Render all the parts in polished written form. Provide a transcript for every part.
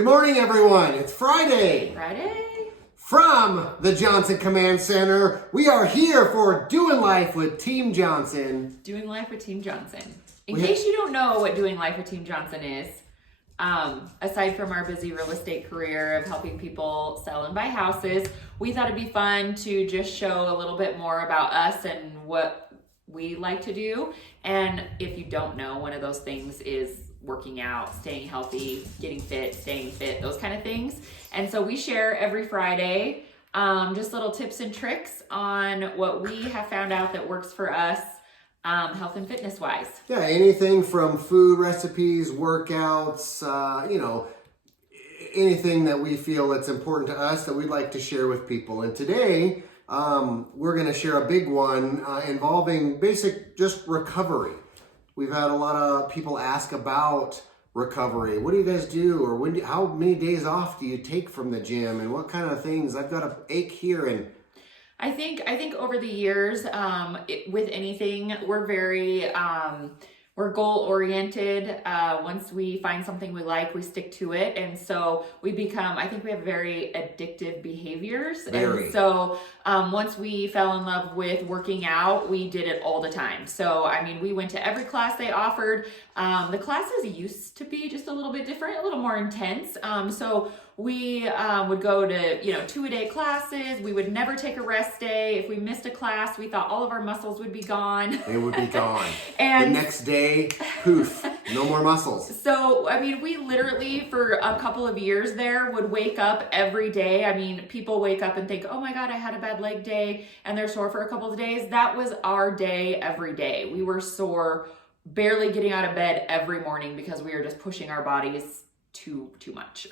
Good morning, everyone. It's Friday. From the Johnson Command Center, we are here for Doing Life with Team Johnson. Doing Life with Team Johnson. In case you don't know what Doing Life with Team Johnson is, aside from our busy real estate career of helping people sell and buy houses, we thought it'd be fun to just show a little bit more about us and what we like to do. And if you don't know, one of those things is working out, staying healthy, getting fit, staying fit, those kind of things. And so we share every Friday just little tips and tricks on what we have found out that works for us, health and fitness wise. Yeah, anything from food recipes, workouts, anything that we feel that's important to us that we'd like to share with people. And today, we're going to share a big one involving basic just recovery. We've had a lot of people ask about recovery. What do you guys do? Or how many days off do you take from the gym? And what kind of things? I've got an ache here. And I think over the years, with anything, we're very, we're goal oriented. Once we find something we like, we stick to it. And so I think we have very addictive behaviors. Very. And so once we fell in love with working out, we did it all the time. So, I mean, we went to every class they offered. The classes used to be just a little bit different, a little more intense. So we would go to, 2-a-day classes. We would never take a rest day. If we missed a class, we thought all of our muscles would be gone. They would be gone. And the next day, poof, no more muscles. So, I mean, we literally, for a couple of years there, would wake up every day. I mean, people wake up and think, oh my God, I had a bad leg day, and they're sore for a couple of days. That was our day every day. We were sore, barely getting out of bed every morning because we were just pushing our bodies too much.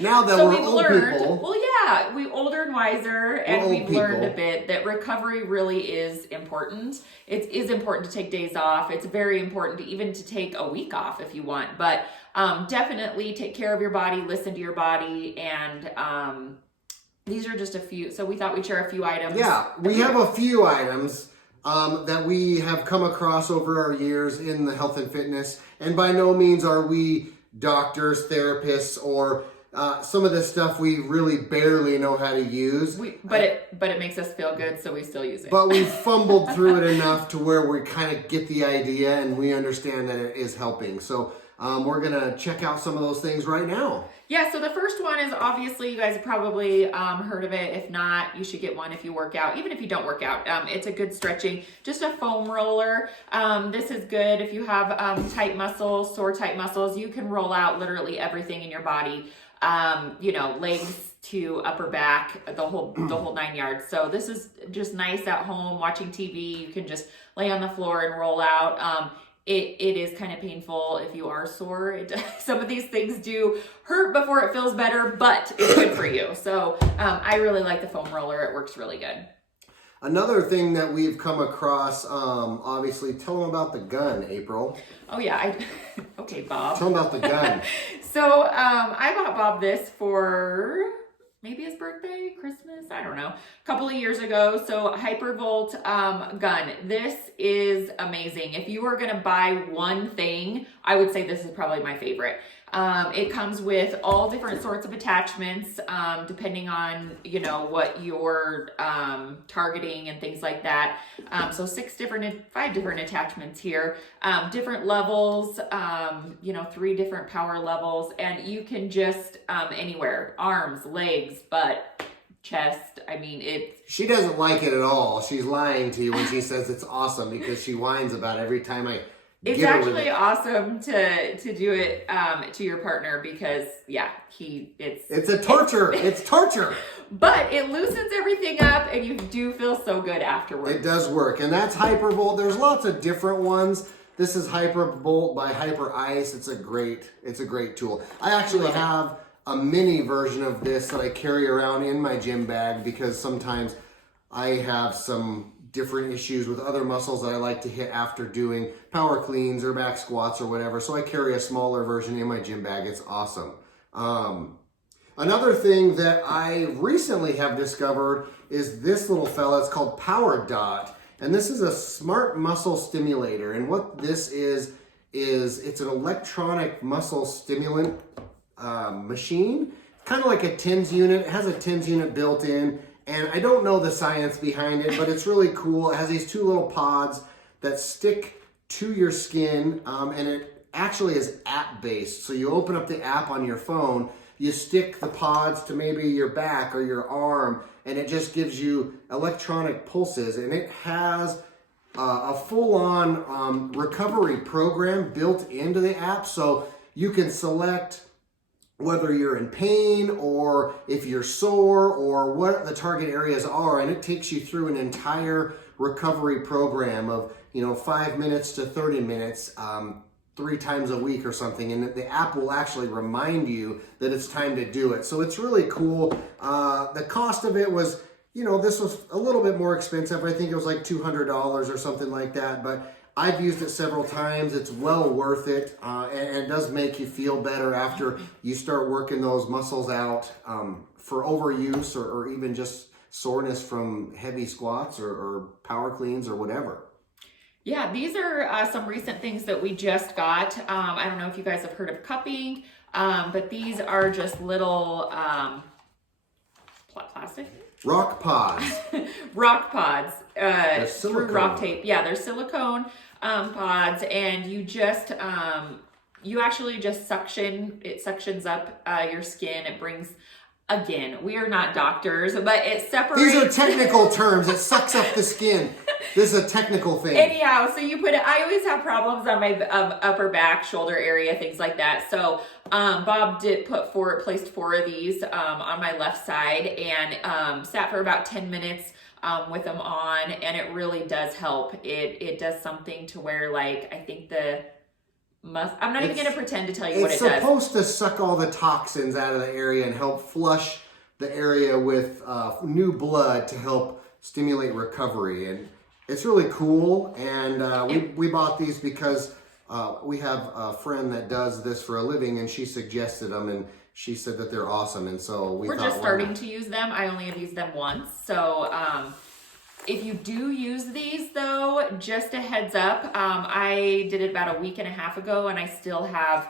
Now that so we're we've old learned, people. well, yeah, we older and wiser, and we've learned a bit that recovery really is important. It is important to take days off. It's very important to take a week off if you want, but definitely take care of your body, listen to your body, and these are just a few. So we thought we'd share a few items. Yeah, we have a few items that we have come across over our years in the health and fitness, and by no means are we doctors, therapists, or some of this stuff we really barely know how to use. But it makes us feel good, so we still use it. But we fumbled through it enough to where we kind of get the idea and we understand that it is helping. So we're going to check out some of those things right now. Yeah, so the first one is obviously, you guys have probably heard of it. If not, you should get one if you work out. Even if you don't work out, it's a good stretching. Just a foam roller. This is good if you have tight muscles, sore tight muscles. You can roll out literally everything in your body, legs to upper back, the whole 9 yards. So this is just nice at home watching TV. You can just lay on the floor and roll out. It is kind of painful if you are sore. Some of these things do hurt before it feels better, but it's good for you. So I really like the foam roller. It works really good. Another thing that we've come across, obviously, tell them about the gun, April. Oh yeah, okay, Bob. Tell them about the gun. So I bought Bob this for maybe his birthday, Christmas, I don't know, a couple of years ago. So Hypervolt gun. This is amazing. If you were gonna buy one thing, I would say this is probably my favorite. It comes with all different sorts of attachments, depending on, what you're targeting and things like that. So 5 different attachments here, different levels, 3 different power levels, and you can just anywhere, arms, legs, butt, chest. I mean, She doesn't like it at all. She's lying to you when she says it's awesome because she whines about every time I It's actually awesome to do it to your partner because it's a torture. It's torture. But it loosens everything up and you do feel so good afterwards. It does work, and that's Hypervolt. There's lots of different ones. This is Hypervolt by Hyper Ice. It's a great tool. I actually have a mini version of this that I carry around in my gym bag because sometimes I have some different issues with other muscles that I like to hit after doing power cleans or back squats or whatever. So I carry a smaller version in my gym bag. It's awesome. Another thing that I recently have discovered is this little fella. It's called Power Dot. And this is a smart muscle stimulator. And what this is it's an electronic muscle stimulant. machine, kind of like a TENS unit. It has a TENS unit built in, and I don't know the science behind it, but it's really cool. It has these two little pods that stick to your skin, and it actually is app-based. So you open up the app on your phone, you stick the pods to maybe your back or your arm, and it just gives you electronic pulses, and it has a full-on recovery program built into the app, so you can select whether you're in pain or if you're sore or what the target areas are, and it takes you through an entire recovery program of 5 minutes to 30 minutes 3 times a week or something, and the app will actually remind you that it's time to do it. So it's really cool. The cost of it was, this was a little bit more expensive. I think it was like $200 or something like that, but I've used it several times. It's well worth it, and it does make you feel better after you start working those muscles out for overuse or even just soreness from heavy squats or power cleans or whatever. Yeah, these are some recent things that we just got. I don't know if you guys have heard of cupping, but these are just little plastic? Rock pods. Rock pods. Through rock tape. Yeah, they're silicone pods, and you just, you actually just it suctions up your skin. It brings, again, we are not doctors, but it separates. These are technical terms. It sucks up the skin. This is a technical thing. Anyhow, so you put it, I always have problems on my upper back, shoulder area, things like that. So Bob placed 4 of these on my left side, and sat for about 10 minutes with them on, and it really does help. It does something to where, like, I think I'm not even going to pretend to tell you what it does. It's supposed to suck all the toxins out of the area and help flush the area with new blood to help stimulate recovery. And it's really cool. And we bought these because we have a friend that does this for a living, and she suggested them, and she said that they're awesome. And so we're just starting to use them. I only have used them once. So if you do use these, though, just a heads up, I did it about a week and a half ago, and I still have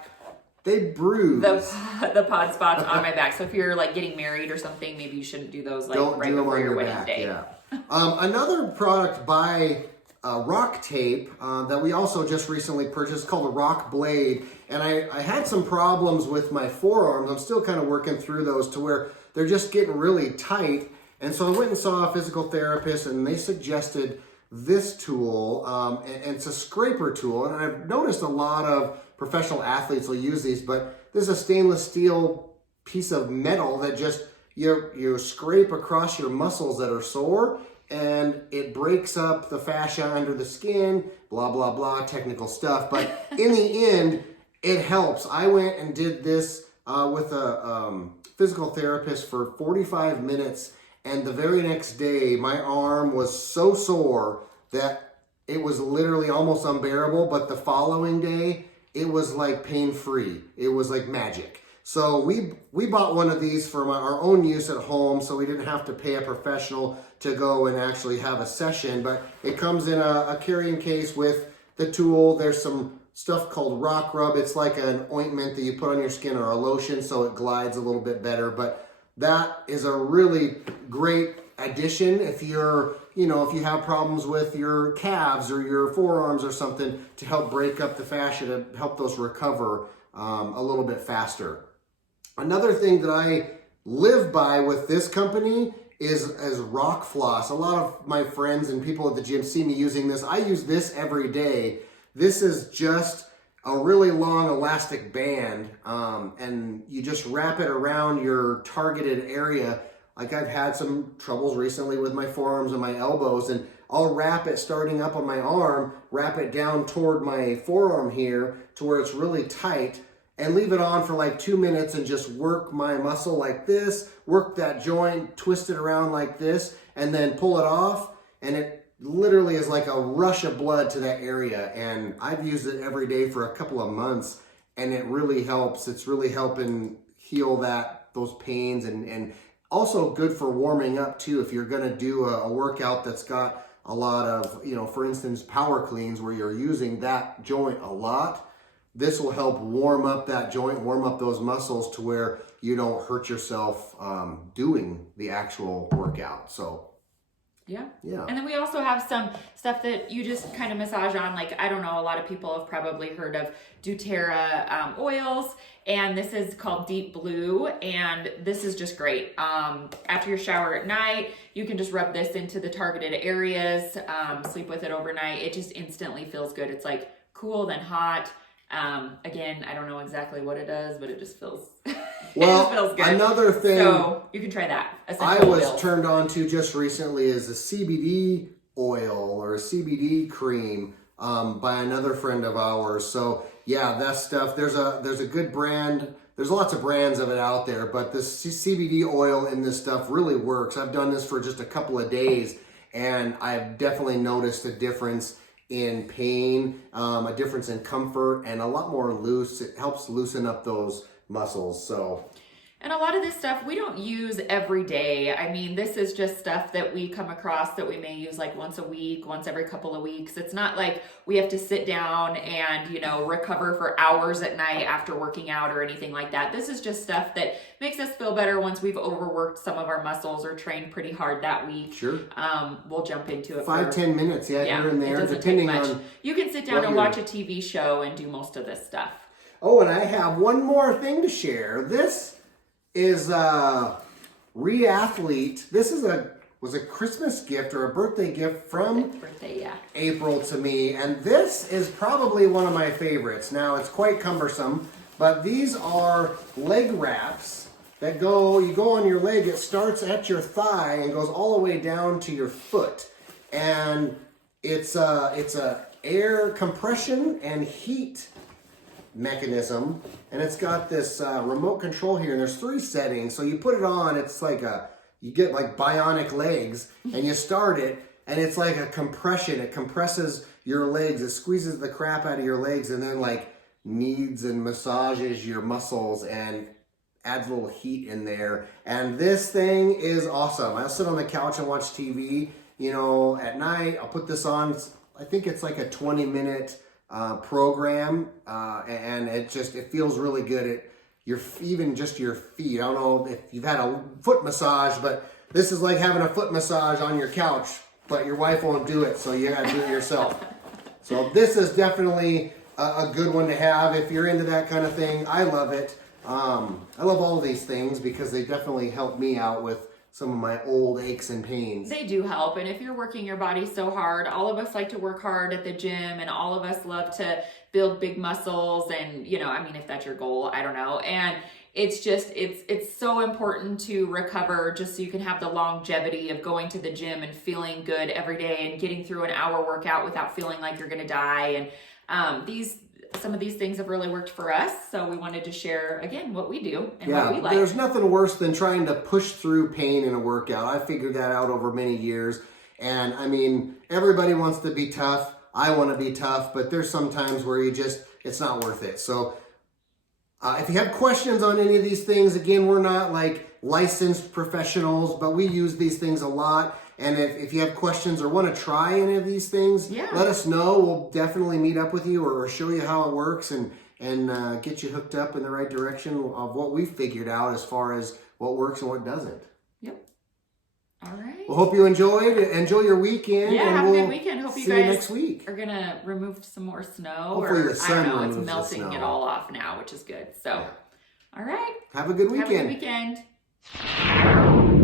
they bruise the pod spots on my back. So if you're like getting married or something, maybe you shouldn't do those right before your wedding day. Yeah. Another product by Rock Tape that we also just recently purchased called the Rock Blade, and I had some problems with my forearms. I'm still kind of working through those to where they're just getting really tight. And so I went and saw a physical therapist, and they suggested this tool, and it's a scraper tool. And I've noticed a lot of professional athletes will use these, but this is a stainless steel piece of metal that just, you scrape across your muscles that are sore, and it breaks up the fascia under the skin, blah, blah, blah, technical stuff. But in the end, it helps. I went and did this with a physical therapist for 45 minutes, and the very next day, my arm was so sore that it was literally almost unbearable. But the following day, it was like pain-free. It was like magic. So we bought one of these for our own use at home, so we didn't have to pay a professional to go and actually have a session. But it comes in a carrying case with the tool. There's some stuff called Rock Rub. It's like an ointment that you put on your skin, or a lotion, so it glides a little bit better. But that is a really great addition if you're, if you have problems with your calves or your forearms or something, to help break up the fascia, to help those recover a little bit faster. Another thing that I live by with this company is Rock Floss. A lot of my friends and people at the gym see me using this. I use this every day. This is just a really long elastic band, and you just wrap it around your targeted area. Like, I've had some troubles recently with my forearms and my elbows, and I'll wrap it starting up on my arm, wrap it down toward my forearm here to where it's really tight, and leave it on for like 2 minutes and just work my muscle like this, work that joint, twist it around like this, and then pull it off, and it literally is like a rush of blood to that area. And I've used it every day for a couple of months, and it really helps. It's really helping heal those pains, and also good for warming up too. If you're gonna do a workout that's got a lot of, for instance, power cleans where you're using that joint a lot, this will help warm up that joint, warm up those muscles to where you don't hurt yourself doing the actual workout. So yeah. Yeah. And then we also have some stuff that you just kind of massage on. Like, I don't know, a lot of people have probably heard of doTERRA oils, and this is called Deep Blue, and this is just great. After your shower at night, you can just rub this into the targeted areas, sleep with it overnight. It just instantly feels good. It's like cool, then hot. Again, I don't know exactly what it does, but it just feels, Well, it just feels good. another thing So you can try that. I Essential was oils. turned on to just recently is a CBD oil or a CBD cream by another friend of ours. So yeah, that stuff. There's a good brand. There's lots of brands of it out there, but this CBD oil in this stuff really works. I've done this for just a couple of days, and I've definitely noticed a difference in pain, a difference in comfort, and a lot more loose. It helps loosen up those muscles. So. And a lot of this stuff we don't use every day. I mean, this is just stuff that we come across that we may use like once a week, once every couple of weeks. It's not like we have to sit down and, recover for hours at night after working out or anything like that. This is just stuff that makes us feel better once we've overworked some of our muscles or trained pretty hard that week. Sure. We'll jump into it. 5-10 minutes, here and there, it doesn't depending take much. on. You can sit down and watch a TV show and do most of this stuff. Oh, and I have one more thing to share. This is Reathlete. This was a Christmas gift or a birthday gift from April to me, and this is probably one of my favorites. Now, it's quite cumbersome, but these are leg wraps that you go on your leg. It starts at your thigh and goes all the way down to your foot, and it's a air compression and heat mechanism, and it's got this remote control here, and there's 3 settings. So you put it on, it's like you get like bionic legs, and you start it, and it's like a compression. It compresses your legs, it squeezes the crap out of your legs, and then like kneads and massages your muscles and adds a little heat in there. And this thing is awesome. I'll sit on the couch and watch TV, at night. I'll put this on. I think it's like a 20-minute program, and it feels really good. Even just your feet. I don't know if you've had a foot massage, but this is like having a foot massage on your couch, but your wife won't do it, so you gotta do it yourself. So this is definitely a good one to have if you're into that kind of thing. I love it. I love all these things because they definitely help me out with some of my old aches and pains. They do help. And if you're working your body so hard, all of us like to work hard at the gym, and all of us love to build big muscles. And, if that's your goal, I don't know. And it's just, it's so important to recover just so you can have the longevity of going to the gym and feeling good every day and getting through an hour workout without feeling like you're going to die. And some of these things have really worked for us, so we wanted to share again what we do and what we like. There's nothing worse than trying to push through pain in a workout. I figured that out over many years, and everybody wants to be tough. I want to be tough, but there's some times where it's not worth it. So if you have questions on any of these things, again, we're not like licensed professionals, but we use these things a lot. And if you have questions or want to try any of these things, let us know. We'll definitely meet up with you or show you how it works and get you hooked up in the right direction of what we figured out as far as what works and what doesn't. Yep. All right. Well, hope you enjoyed. Enjoy your weekend. Yeah, and have a good weekend. Hope you see guys next week. are going to remove some more snow. Hopefully the sun I don't know, it's removes the melting snow. it all off now, which is good. So, all right. Have a good weekend. Have a good weekend.